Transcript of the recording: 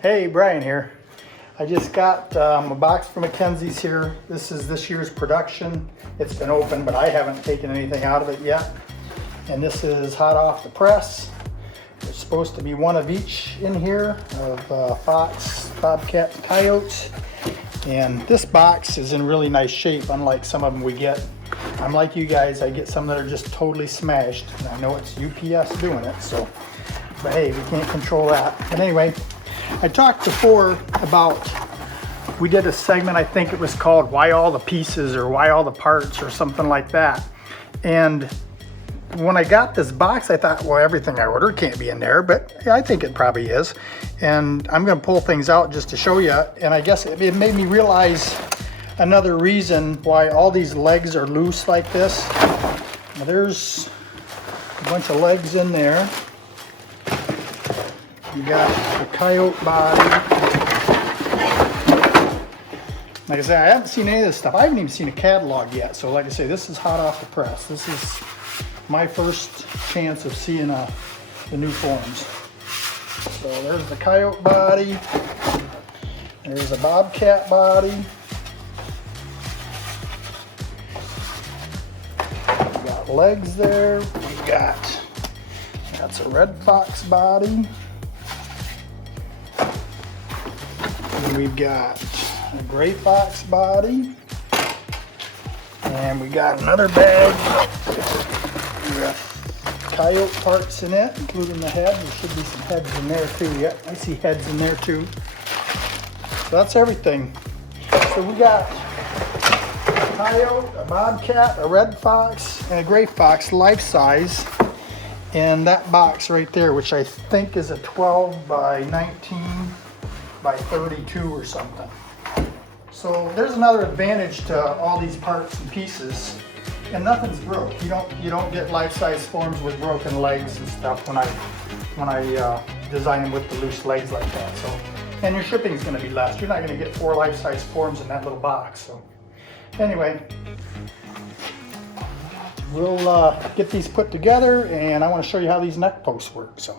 Hey, Brian here. I just got a box from Mackenzie's here. This is this year's production. It's been open, but I haven't taken anything out of it yet. And this is hot off the press. There's supposed to be one of each in here of fox, bobcat, and coyotes. And this box is in really nice shape, unlike some of them we get. I'm like you guys, I get some that are just totally smashed. And I know it's UPS doing it, so, but hey, we can't control that. But anyway, I talked before about, we did a segment, I think it was called Why All the Pieces or Why All the Parts or something like that. And when I got this box, I thought, well, everything I ordered can't be in there, but I think it probably is. And I'm gonna pull things out just to show you. And I guess it made me realize another reason why all these legs are loose like this. Now, there's a bunch of legs in there. You got the coyote body. Like I said, I haven't seen any of this stuff. I haven't even seen a catalog yet. So like I say, this is hot off the press. This is my first chance of seeing the new forms. So there's the coyote body. There's the bobcat body. We got legs there. That's a red fox body. And we've got a gray fox body. And we got another bag with coyote parts in it, including the head. There should be some heads in there too. Yep, I see heads in there too. So that's everything. So we got a coyote, a bobcat, a red fox, and a gray fox, life size. And that box right there, which I think is a 12 by 19 by 32 or something. So there's another advantage to all these parts and pieces, and nothing's broke. You don't get life-size forms with broken legs and stuff when I design them with the loose legs like that. So, and your shipping is going to be less. You're not going to get 4 life-size forms in that little box. So anyway, we'll get these put together, and I want to show you how these neck posts work. So.